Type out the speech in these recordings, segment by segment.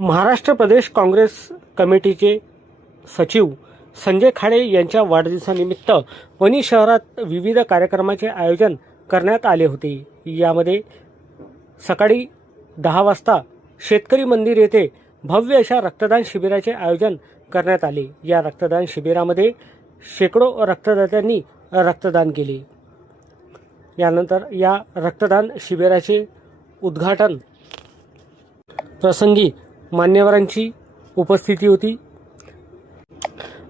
महाराष्ट्र प्रदेश काँग्रेस कमिटीचे सचिव संजय खाडे यांच्या वाढदिवसानिमित्त वणी शहरात विविध कार्यक्रमाचे आयोजन करण्यात आले होते। यामध्ये सकाळी 10 वाजता शेतकरी मंदिर येथे भव्य अशा रक्तदान शिबिराचे आयोजन करण्यात आले। या रक्तदान शिबिरामध्ये शेकडो रक्तदात्यांनी रक्तदान केले। यानंतर या रक्तदान शिबिराचे उद्घाटन प्रसंगी मान्यवरांची उपस्थिती होती।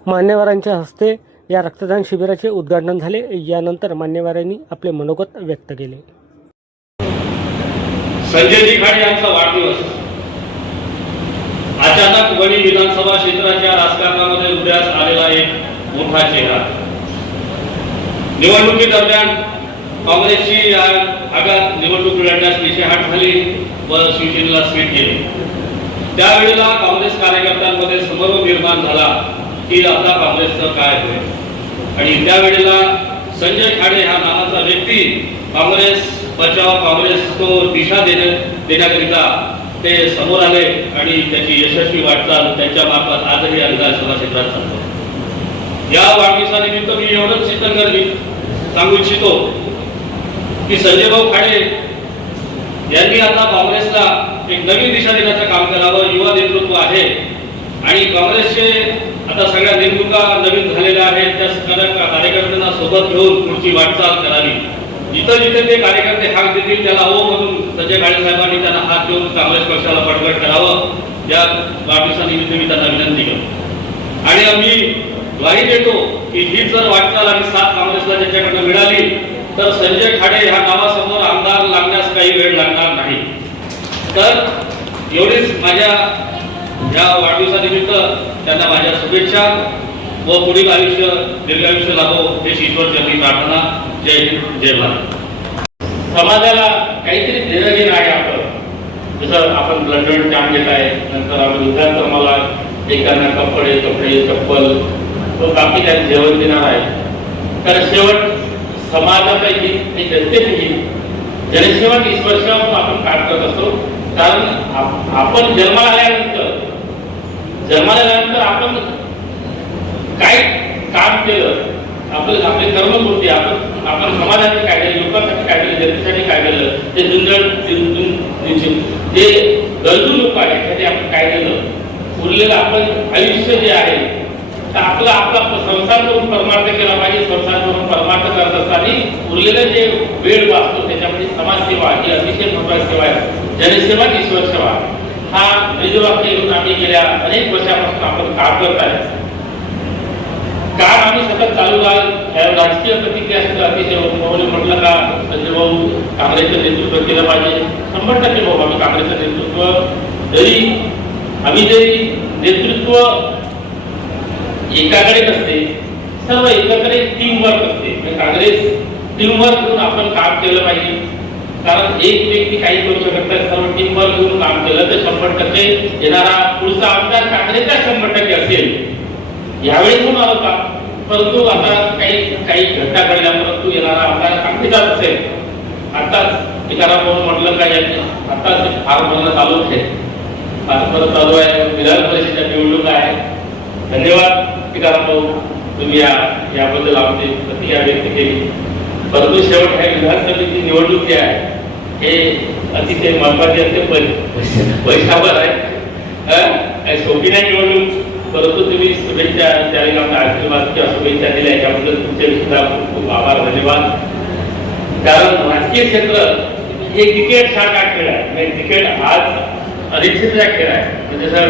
मान्यवरांच्या हस्ते या रक्तदान शिबिराचे उद्घाटन झाले। यानंतर मान्यवरांनी आपले मनोगत व्यक्त केले। संजयजी खाडे यांचा वाढदिवस अचानक वणी विधानसभा क्षेत्राच्या राजकारणामध्ये उदयास आलेला एक मोठा चेहरा। निवडणुकीदरम्यान काँग्रेसची आगात निवडणूक लढण्यास पिछेहाट झाली व शिवसेनेला सीट गेली। त्यावेळेला काँग्रेस कार्यकर्त्यांमध्ये संभ्रम निर्माण झाला की आता काँग्रेसचं काय होईल। आणि त्यावेळेला संजय खाडे हा नावाचा व्यक्ती काँग्रेस बचाव काँग्रेस को दिशा देण्याकरिता ते समोर आले आणि त्याची यशस्वी वाटचाल त्यांच्या मार्फत आजही विधानसभा क्षेत्रात चालते। या वाढदिवसानिमित्त मी एवढंच चिंतन सांगू इच्छितो की संजय भाऊ खाडे यांनी आता काँग्रेसला एक नवीन दिशा देण्याचं काम करावं। युवा नेतृत्व आहे आणि काँग्रेसचे आता सगळ्या नेमणुका नवीन झालेल्या आहेत, त्या सगळ्या कार्यकर्त्यांना सोबत घेऊन पुढची वाटचाल करावी। जिथं जिथे ते कार्यकर्ते हाक देतील त्याला हो म्हणून संजय खाडे साहेबांनी त्यांना हात देऊन काँग्रेस पक्षाला बळकट करावं, या वाढदिवसानिमित्त मी त्यांना विनंती करतो। आणि आम्ही ग्वाही देतो की ही जर वाटचाल आणि साथ काँग्रेसला ज्याच्याकडनं मिळाली तर संजय खाडे ह्या नावासमोर आमदार लागण्यास काही वेळ लागणार नाही। तर एवढीच माझ्या या वाढदिवसानिमित्त त्यांना माझ्या शुभेच्छा व पुढील आयुष्य दीर्घायुष्य लाभो हेच ईश्वरचरणी प्रार्थना। जय हिंद, जय भारत। समाजाला काहीतरी देणं घेणं आहे आपलं। जसं आपण ब्लड कॅम्प घेत आहे, नंतर आपण वृद्धाश्रमाला एकांना कपडे चप्पल तो बाकी काही जेवण देणार आहे। तर शेवट समाजापैकी एक जनतेपैकी जनसेवा ईश्वरसेवा आपण काम करत असतो। कारण आपण जन्माला आल्यानंतर आपण काय काम केलं, आपले कर्म कोणते, आपण समाजासाठी काय केलं, लोकांसाठी काय केलं, जनतेसाठी काय केलं, ते जे गरजू लोक आहेत त्यासाठी आपण काय केलं, उरलेलं आपण आयुष्य जे आहे तर आपला संसार करून परमार्थ केला पाहिजे। संसार करून परमार्थ करत असताना उरलेलं जे वेळ वाचतो त्याच्यामध्ये समाजसेवा ही अतिशय महत्त्वाची सेवा आहे। जनसेवा ईश्वरसेवा हा ब्रीदवाक्य घेऊन आम्ही गेल्या अनेक वर्षापासून आपण काम करत आहे। काम आम्ही सतत चालू राजकीय प्रतिक्रिया सुद्धा अतिशय म्हटलं का संजय भाऊ काँग्रेसचं नेतृत्व केलं पाहिजे। 100% भाऊ आम्ही काँग्रेसचं नेतृत्व जरी नेतृत्व एकाकडे नसते, सर्व एकत्र टीम वर्क असते। काँग्रेस टीम वर्क करून आपण काम केलं पाहिजे। कारण एक व्यक्ती काही करू शकत नाही, सर्व टीम वर्क करून काम केलं तर 100% येणारा पुढचा आमदार काँग्रेसचा 100% असेल। यावेळी कोण आला होता, परंतु आता काही घटना घडल्या, परंतु येणारा आमदार काँग्रेसचा असेल। आताच एकाला कोण म्हटलं काय आताच फार बोलणं चालू आहे, परत चालू आहे, विधान परिषदेच्या निवडणुका आहे। धन्यवाद टीकाराम भाऊ, तुम्ही याबद्दल आमची प्रतिक्रिया व्यक्त केली। परंतु शेवट आहे विधानसभेची निवडणूक जी आहे हे अतिशय महत्वाची असते, पैशावर आहे, सोपी नाही निवडणूक। परंतु तुम्ही शुभेच्छा त्यावेळी आमचा आशीर्वाद किंवा शुभेच्छा दिल्या याच्याबद्दल तुमचे सुद्धा खूप खूप आभार, धन्यवाद। कारण राजकीय क्षेत्र हे क्रिकेट सारखा खेळ आहे, क्रिकेट आज अनिश्चितचा खेळ आहे। म्हणजे सर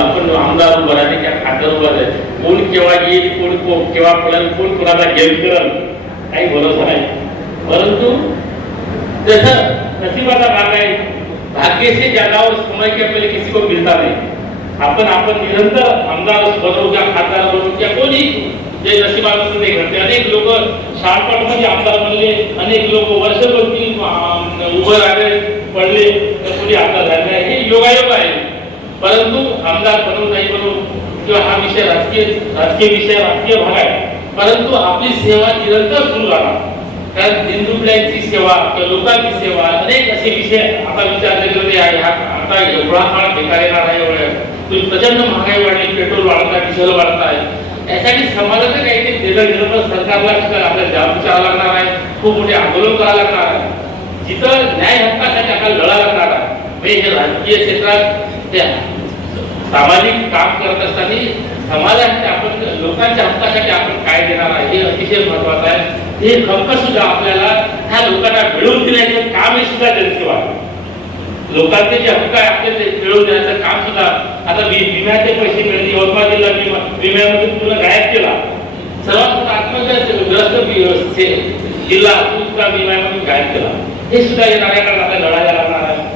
आपण आमदार उभं राहते किंवा खासदार उभं राहते, कोण केव्हा येईल, कोण केव्हा पडेल, कोण कोणाला गेम करेल काही भरोसा नाही। परंतु जैसा नसीबाचा भाग है, भाग्य से ज्यादा और समय के पहले किसी को मिलता नहीं। आपण निरंतर आमदार बनो किंवा खासदार बनो किंवा कोणी जे नशिबापासून ते घडते। अनेक लोक शॉर्टकटमध्ये आमदार बनले, अनेक लोक वर्षभर उभं राहिले पडले तर कोणी आमदार झाले नाही, हे योगायोग आहे। परंतु आमदार बनवू नाही बनवू किंवा हा विषय राजकीय विषय राजकीय भाग आहे, परंतु आपली सेवा निरंतर सुरू राहणार। कारण दिनदुबळ्यांची सेवा किंवा लोकांची सेवा अनेक असे विषय आता विचारले गेले आहे. आता एवढा काळ बेकार येणार आहे. एवढं प्रचंड महागाई वाढली, पेट्रोल वाढत आहे, डिझेल वाढत आहे. यासाठी समाजाचं काही ते देणं घेणं पण सरकारला आपल्याला जागृत करावं लागणार आहे. खूप मोठे आंदोलन करावं लागणार आहे. जिथं न्याय हक्कासाठी आपल्याला लढा लागणार आहे. म्हणजे हे राजकीय क्षेत्रात त्या सामाजिक काम करत असताना समाजासाठी आपण लोकांच्या हक्कासाठी आपण काय देणार आहे हे अतिशय महत्वाचं आहे. हे हक्क सुद्धा आपल्याला ह्या लोकांना मिळवून देण्याचं काम हे सुद्धा जनसेवा आहे. लोकांचे जे हक्क आहे आपल्याला मिळवून देण्याचं काम सुद्धा आता विम्याचे पैसे मिळते. यवतमाळ जिल्हा विम्यामध्ये पूर्ण गायब केला. सर्वात मोठा आत्महत्याग्रस्त जिल्हा सुद्धा विम्यामध्ये गायब केला. हे सुद्धा येणाऱ्या काळात आपल्याला लढायला लागणार आहे.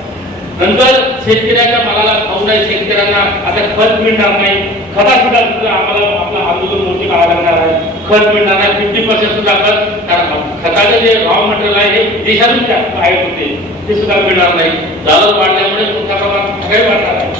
नंतर शेतकऱ्याच्या मालाला भाव नाही, शेतकऱ्यांना आता खत मिळणार नाही. खता सुद्धा आम्हाला आपलं आंदोलन मोठी करावं लागणार आहे. खत मिळणार नाही, 50% सुद्धा खत, खताचे जे रॉ मटेरियल आहे हे देशातून आहे होते ते सुद्धा मिळणार नाही. डॉलर वाढल्यामुळे मोठ्या प्रमाणात महागाई वाढणार आहे.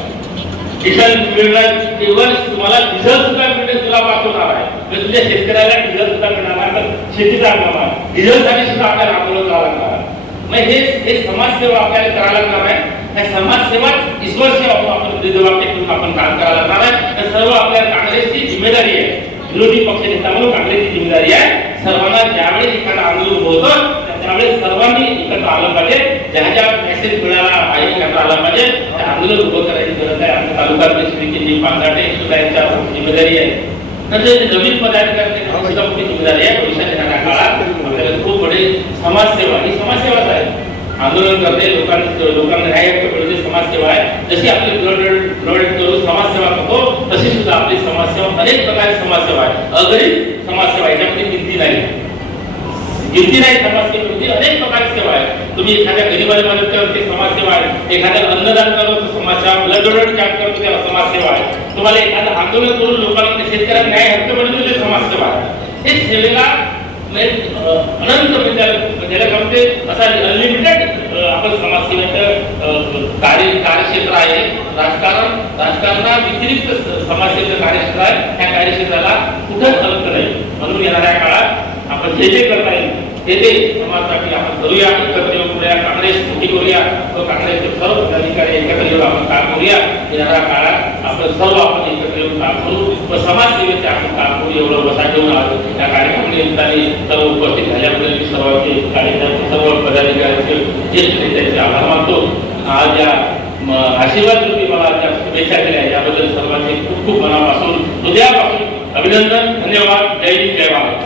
डिझेल मिळणार, केवळ तुम्हाला डिझेल सुद्धा मिळणे तुला पाठवणार आहे. तुझ्या शेतकऱ्याला डिझेल सुद्धा मिळणार आहे, तर शेतीचा हंगाम डिझेलसाठी सुद्धा आपल्याला आंदोलन करावं लागणार आहे. मग हे समाजसेवा आपल्याला करायला लागणार आहे. त्या समाजसेवा ईश्वर सेवा आपण जबाबदारी आपण काम करायला लागणार आहे. तर सर्व आपल्या काँग्रेसची जिम्मेदारी आहे. विरोधी पक्ष नेता म्हणून काँग्रेसची जिम्मेदारी आहे. सर्वांना ज्यावेळेस एखादा आंदोलन होतं त्यावेळेस सर्वांनी एकत्र आलं पाहिजे. ज्या मेसेज मिळाला आहे एकत्र आला पाहिजे. त्या आंदोलन उभं करायची गरज आहे. आमच्या तालुका अध्यक्ष पांजाटे सुद्धा यांच्या जिम्मेदारी आहे. नंतर नवीन पदाधिकारी सुद्धा मोठी जिम्मेदारी आहे. भविष्यात येणाऱ्या काळात आपल्याला खूप मोठी समाजसेवा ही समाजसेवाच आहे. आंदोलन करते, लोकांना न्याय मिळवणे समाजसेवा आहे. जशी आपली ब्लड करून समाजसेवा करतो तशी सुद्धा आपली समाजसेवा अनेक प्रकारची समाजसेवा आहे. अगणित समाजसेवा याच्यामध्ये गिनती नाही समाजसेवेमध्ये अनेक प्रकारची सेवा आहे. तुम्ही एखाद्या गरीबाला मदत करतो ते समाजसेवा आहे. एखाद्याला अन्नदान करतो समाजसेवा, ब्लड डोनेट कॅम्प करतो त्याला समाजसेवा आहे. तुम्हाला एखादं आंदोलन करून लोकांना शेतकऱ्यांना न्याय हक्क मिळवतो ते समाजसेवा आहे. हे सेवेला अनंत म्हणजे असा अनलिमिटेड आपण समाजसेवेचं कार्यक्षेत्र आहे. राजकारणा व्यतिरिक्त समाजसेवेचं कार्यक्षेत्र आहे. त्या कार्यक्षेत्राला कुठंच अर्थ नाही. म्हणून येणाऱ्या काळात आपण जे करता येईल ते समाजासाठी आपण करूया. एकत्र येऊन करूया, काँग्रेस मोठी करूया. काँग्रेसचे सर्व पदाधिकारी एकत्र येऊन आपण काम करूया. येणाऱ्या काळात आपण सर्व आपण एकत्र येऊन काम करू व समाजसेवेचे आपण काम करू एवढं वसा घेऊन आलो. या कार्यक्रमाने सर्व उपस्थित झाल्याबद्दल मी सर्व पदाधिकाऱ्यांचे ज्येष्ठ नेत्यांचे आभार मानतो. आज या आशीर्वाद रूपी मला ज्या शुभेच्छा दिल्या याबद्दल सर्वांचे खूप खूप मनापासून हृदयापासून अभिनंदन. धन्यवाद. जय हिंद, जय भारत.